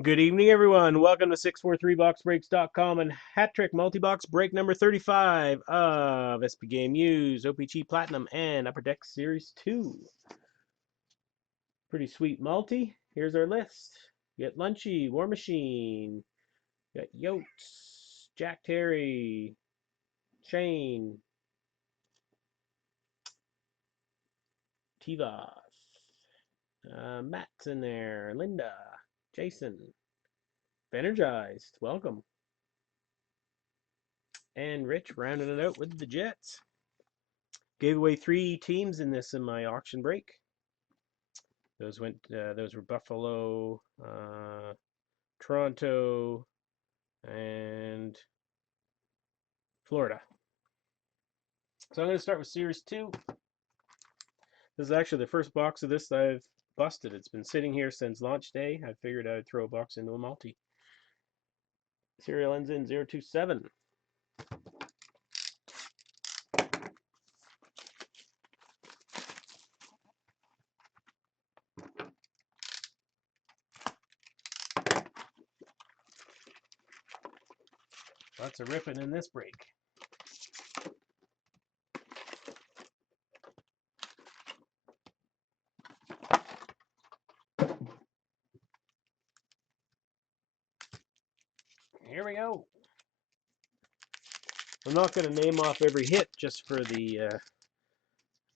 Good evening, everyone. Welcome to 643boxbreaks.com and HatTrick multi-box break number 35 of SPGU's OPC Platinum and Upper Deck Series 2. Pretty sweet multi. Here's our list. You got Lunchy, War Machine, you got Yotes, Jack Terry, Shane, Tivas, Matt's in there, Linda, Jason, Energized, welcome. And Rich rounding it out with the Jets. Gave away 3 teams in my auction break. Those were Buffalo, Toronto, and Florida. So I'm going to start with Series 2. This is actually the first box of this that I've busted. It's been sitting here since launch day. I figured I'd throw a box into a multi. Serial ends in 027. Lots of ripping in this break. Here we go. I'm not going to name off every hit just for the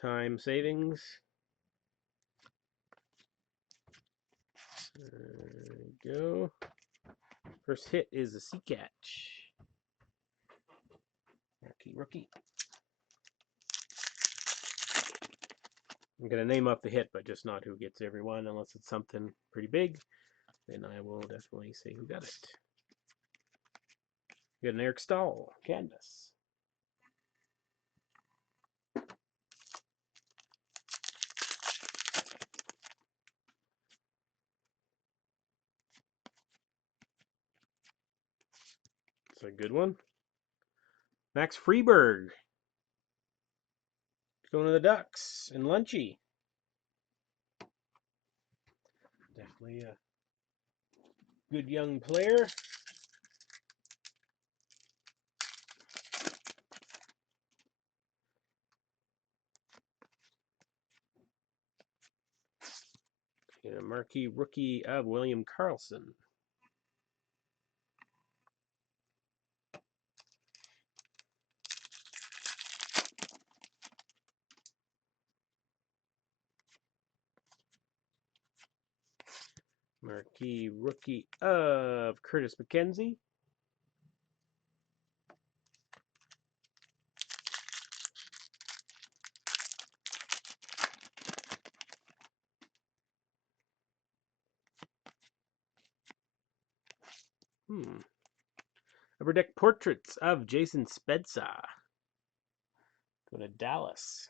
time savings. There we go. First hit is a Sea Catch. Rookie. I'm going to name up the hit, but just not who gets every one, unless it's something pretty big. Then I will definitely say who got it. We got an Eric Stahl canvas. It's a good one. Max Freeberg. Going to the Ducks and Lunchy. Definitely a good young player. And a marquee rookie of William Karlsson. Marquee rookie of Curtis McKenzie. Upper Deck portraits of Jason Spezza. Go to Dallas.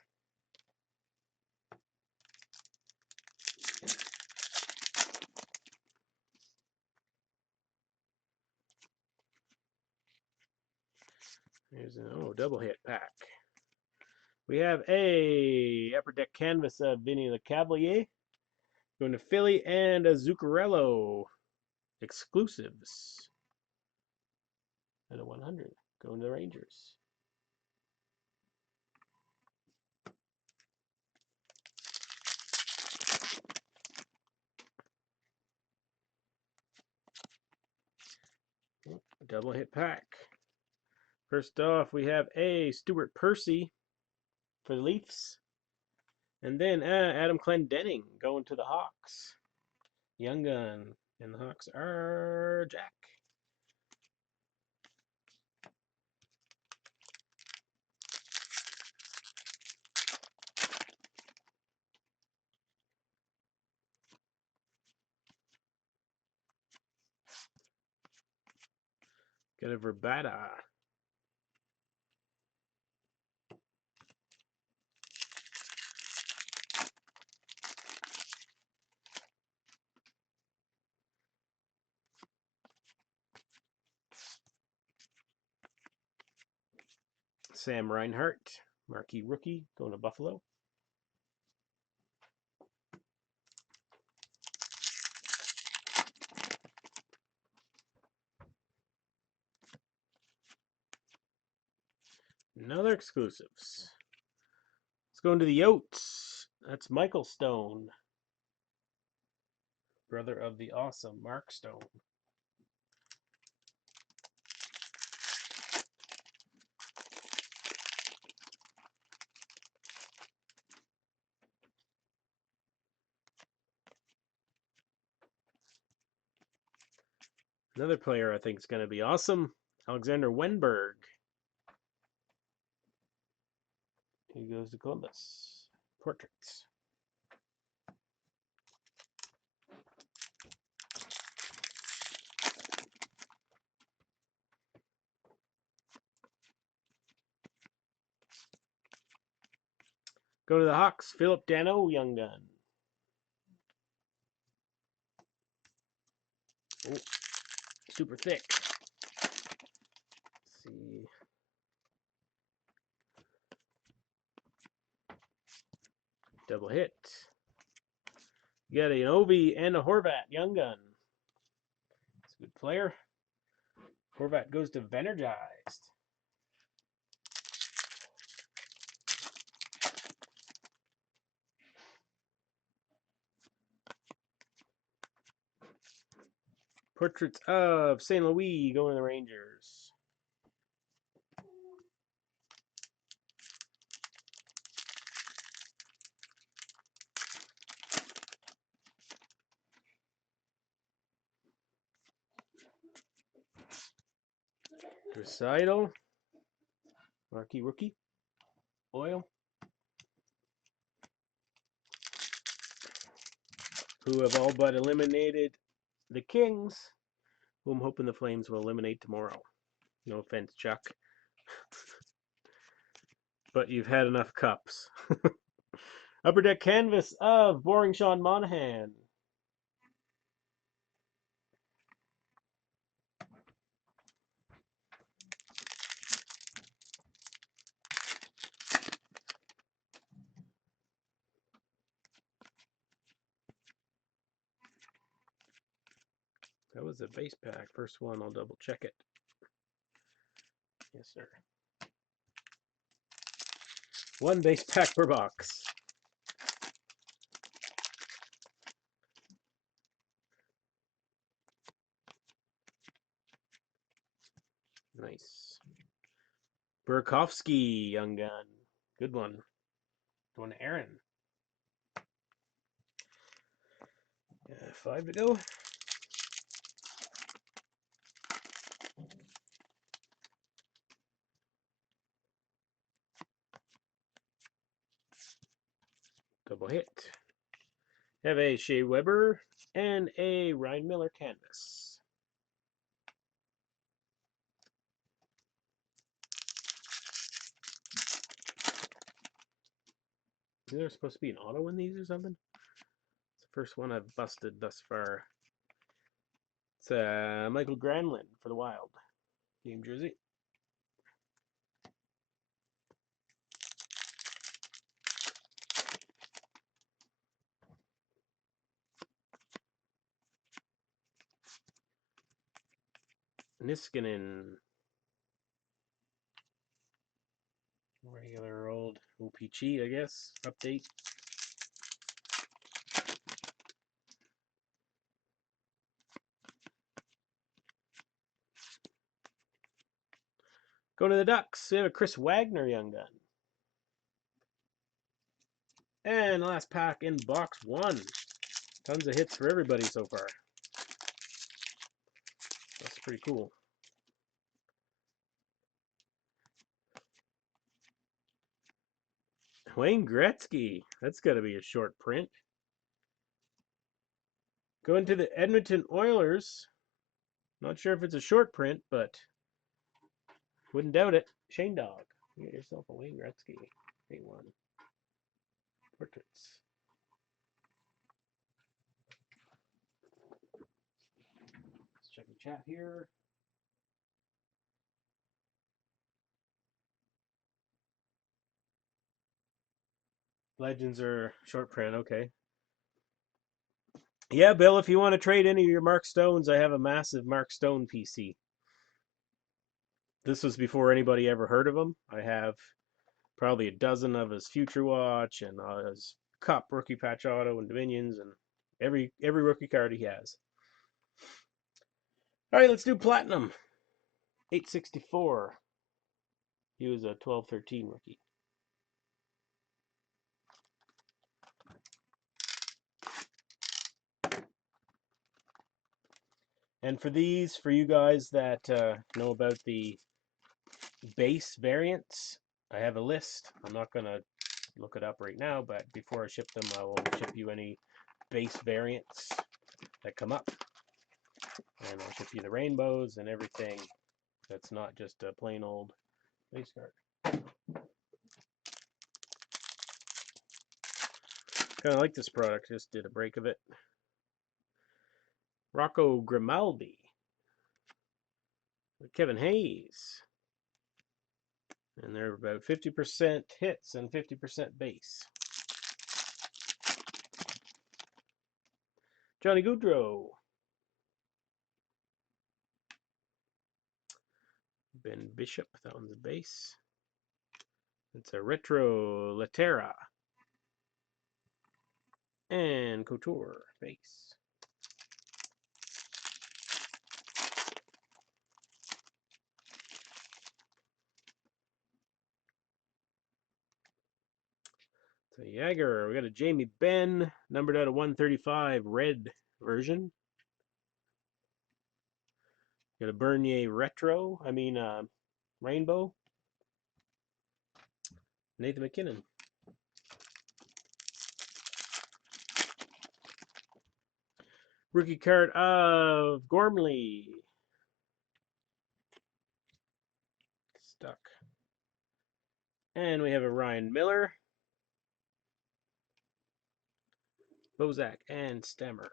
There's an double hit pack. We have a Upper Deck canvas of Vinny LeCavalier. Going to Philly and a Zuccarello exclusives. And a 100 going to the Rangers. Double hit pack. First off, we have a Stuart Percy for the Leafs. And then Adam Clendenning going to the Hawks. Young gun. And the Hawks are Jack. Got a Verbata. Sam Reinhart, marquee rookie, going to Buffalo. Another exclusives. Let's go into the Yotes. That's Michael Stone, brother of the awesome Mark Stone. Another player I think is going to be awesome, Alexander Wenberg. He goes to Columbus. Portraits. Go to the Hawks. Philip Dano, Young Gun. Oh, super thick. Let's see. Double hit. You got an Ovi and a Horvat, Young Gun. It's a good player. Horvat goes to Venergized. Portraits of St. Louis going to the Rangers. Recital. Marquee Rookie. Oil. Who have all but eliminated the Kings, who I'm hoping the Flames will eliminate tomorrow. No offense, Chuck. But you've had enough cups. Upper Deck canvas of Boring Sean Monahan. That was a base pack. First one, I'll double check it. Yes, sir. One base pack per box. Nice. Burakovsky, Young Gun. Good one. Going to Aaron. 5 to go. Double hit. Have a Shea Weber and a Ryan Miller canvas. Is there supposed to be an auto in these or something? It's the first one I've busted thus far. It's Michael Granlund for the Wild. Game jersey. Niskanen. Regular old OPC, I guess. Update. Go to the Ducks. We have a Chris Wagner Young Gun. And last pack in box 1. Tons of hits for everybody so far. That's pretty cool. Wayne Gretzky. That's got to be a short print. Going to the Edmonton Oilers. Not sure if it's a short print, but wouldn't doubt it. Shane Dog. You get yourself a Wayne Gretzky. Great one. Portraits. Let's check the chat here. Legends are short print, okay. Yeah, Bill, if you want to trade any of your Mark Stones, I have a massive Mark Stone PC. This was before anybody ever heard of him. I have probably a dozen of his Future Watch and his Cup Rookie Patch Auto and Dominions and every rookie card he has. All right, let's do Platinum. 864. He was a 12-13 rookie. And for these, for you guys that know about the base variants, I have a list. I'm not going to look it up right now, but before I ship them, I will ship you any base variants that come up. And I'll ship you the rainbows and everything that's not just a plain old base card. Kind of like this product, just did a break of it. Rocco Grimaldi. Kevin Hayes. And they're about 50% hits and 50% base. Johnny Gaudreau. Ben Bishop, that one's a base. It's a retro Latera. And Couture, base. So Jagger, we got a Jamie Benn, numbered out of 135, red version. Got a Bernier retro, rainbow. Nathan McKinnon. Rookie card of Gormley. Stuck. And we have a Ryan Miller, Bozak, and Stammer.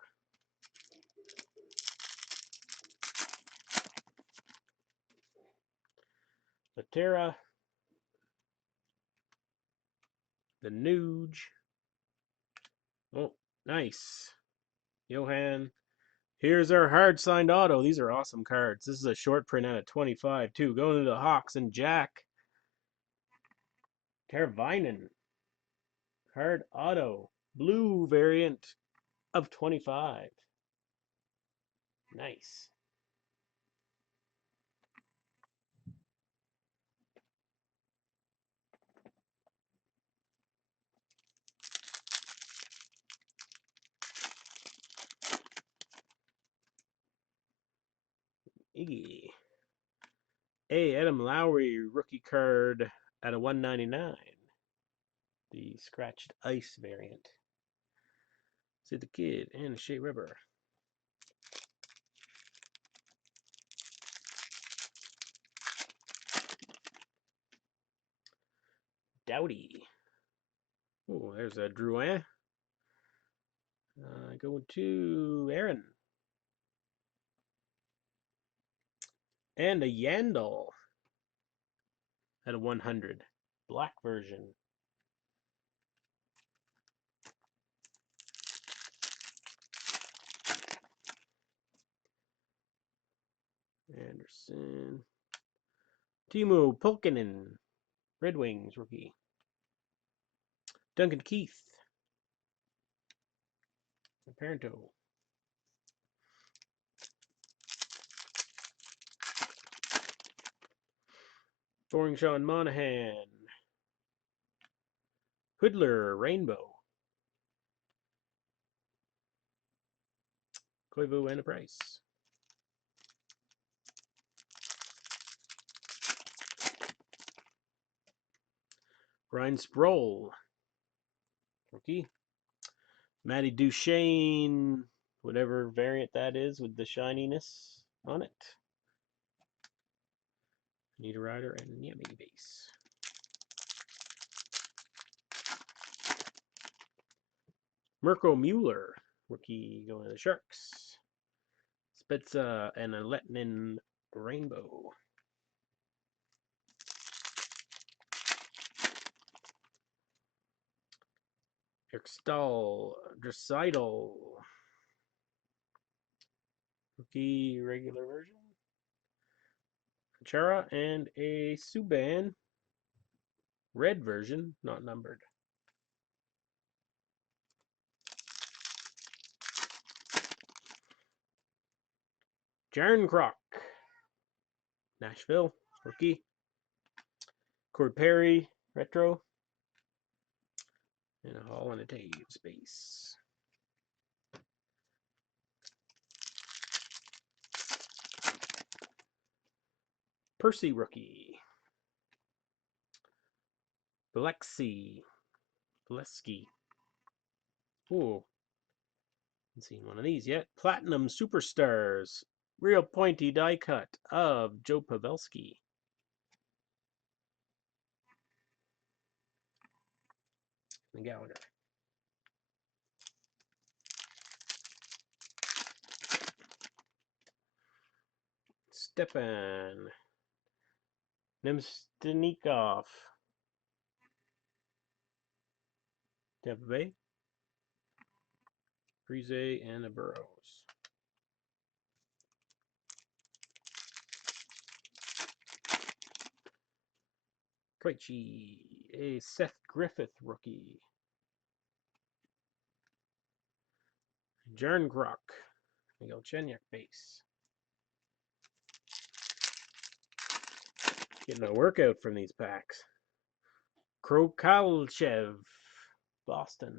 Latera, the Nuge. Oh, nice. Johan. Here's our hard signed auto. These are awesome cards. This is a short print out of 25 too. Going into the Hawks and Jack. Teravainen. Hard auto. Blue variant of 25. Nice. Iggy. Adam Lowry rookie card at a 199. The scratched ice variant. Sid the Kid and Shea River. Dowdy. Oh, there's a Drouin. Going to Aaron. And a Yandel at a 100. Black version. Anderson. Timo Pulkkinen. Red Wings rookie. Duncan Keith. Parento. Boring Sean Monahan. Hoodler Rainbow. Koivu and a Price. Ryan Sproul. Rookie. Matty Duchesne. Whatever variant that is with the shininess on it. Need Rider and Yummy base. Mirko Mueller, rookie going to the Sharks. Spezza and a Lettinen Rainbow. Eric Stahl, Dreisaitl. Rookie regular version. Chara, and a Subban red version, not numbered. Jaron Croc, Nashville, rookie. Cord Perry, retro. And a Hall and a Taves base. Percy rookie. Bileski. Ooh. Haven't seen one of these yet. Platinum Superstars. Real pointy die cut of Joe Pavelski. And Gallagher. Stepan. Nemstanikov. Tampa Bay. Friese and a Burrows. Krejci. A Seth Griffith rookie. Jaron Croc. Miguel Chenyuk base. Getting a workout from these packs. Krokalchev, Boston.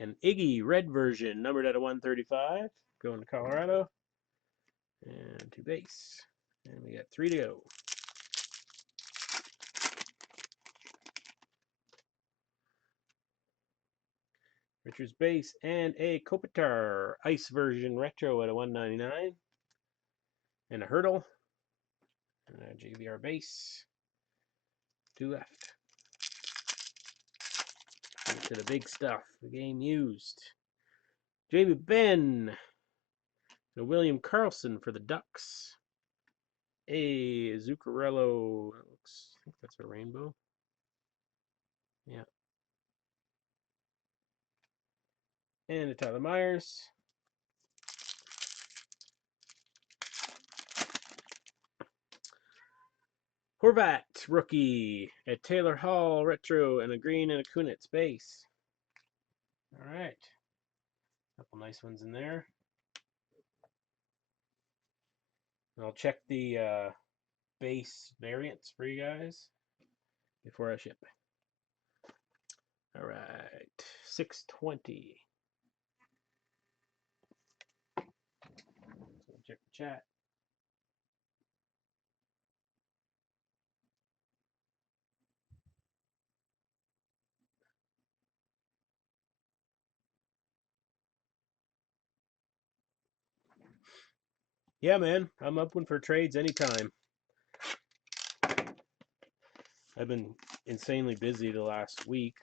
An Iggy red version, numbered out of 135. Going to Colorado. And to base. And we got 3 to go. Richards base and a Kopitar ice version retro at a 199. And a Hurdle. And a JVR base. 2 left. To the big stuff. The game used. Jamie Benn. And a William Karlsson for the Ducks. A Zuccarello. I think that's a rainbow. Yeah. And a Tyler Myers. Horvat, rookie. A Taylor Hall, retro, and a green and a Kunitz base. All right. Couple nice ones in there. And I'll check the base variants for you guys before I ship. All right. 620. So check the chat. Yeah, man. I'm open for trades anytime. I've been insanely busy the last week,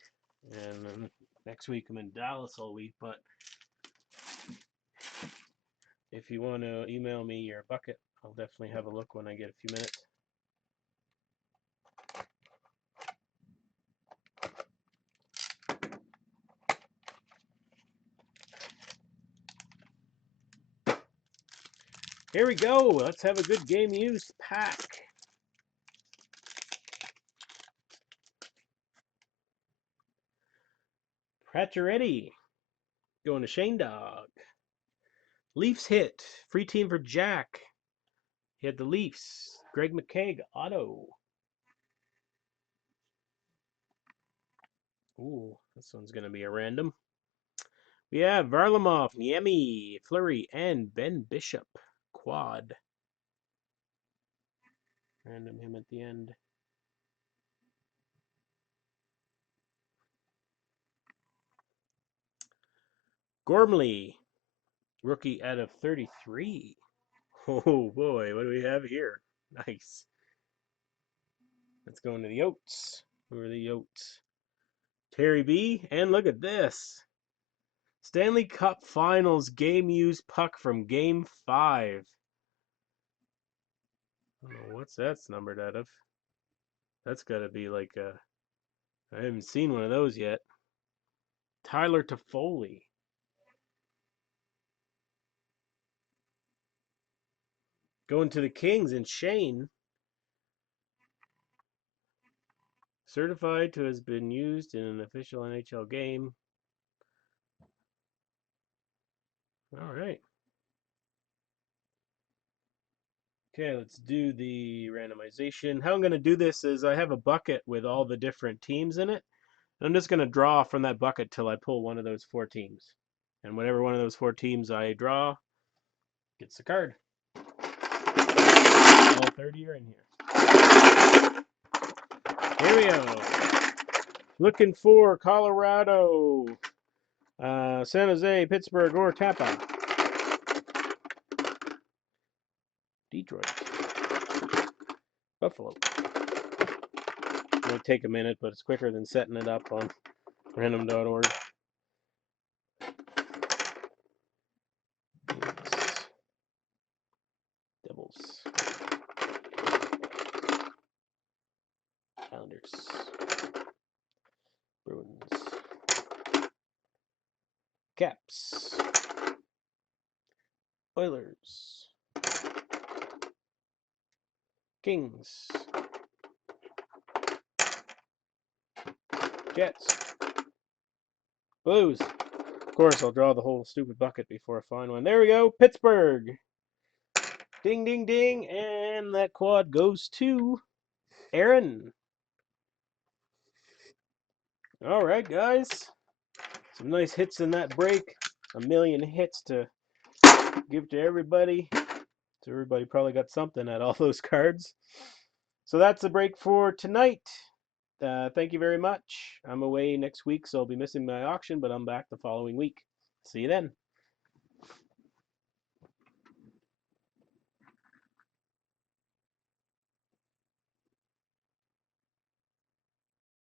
and next week I'm in Dallas all week, but if you want to email me your bucket, I'll definitely have a look when I get a few minutes. Here we go. Let's have a good game used pack. Pratcheretti going to Shane Dog. Leafs hit. Free team for Jack. He had the Leafs. Greg McKegg, auto. Ooh, this one's going to be a random. We have Varlamov, Niemi, Fleury, and Ben Bishop. Quad. Random him at the end. Gormley, rookie out of 33. Oh boy, what do we have here? Nice. Let's go into the Yotes. Who are the Yotes? Terry B. And look at this. Stanley Cup Finals game used puck from Game 5. I don't know what's that's numbered out of. That's got to be like a... I haven't seen one of those yet. Tyler Toffoli. Going to the Kings and Shane. Certified to has been used in an official NHL game. All right. Okay, let's do the randomization. How I'm going to do this is I have a bucket with all the different teams in it. I'm just going to draw from that bucket till I pull one of those 4 teams. And whatever one of those 4 teams I draw gets the card. All 30 are in here. Here we go. Looking for Colorado, San Jose, Pittsburgh, or Tampa. Detroit. Buffalo. It might take a minute, but it's quicker than setting it up on random.org. Devils. Islanders. Bruins. Caps. Oilers. Kings. Jets. Blues. Of course, I'll draw the whole stupid bucket before I find one. There we go. Pittsburgh. Ding, ding, ding. And that quad goes to Aaron. All right, guys. Some nice hits in that break. 1,000,000 hits to give to everybody. So everybody probably got something at all those cards. So that's the break for tonight. Thank you very much. I'm away next week, so I'll be missing my auction, but I'm back the following week. See you then.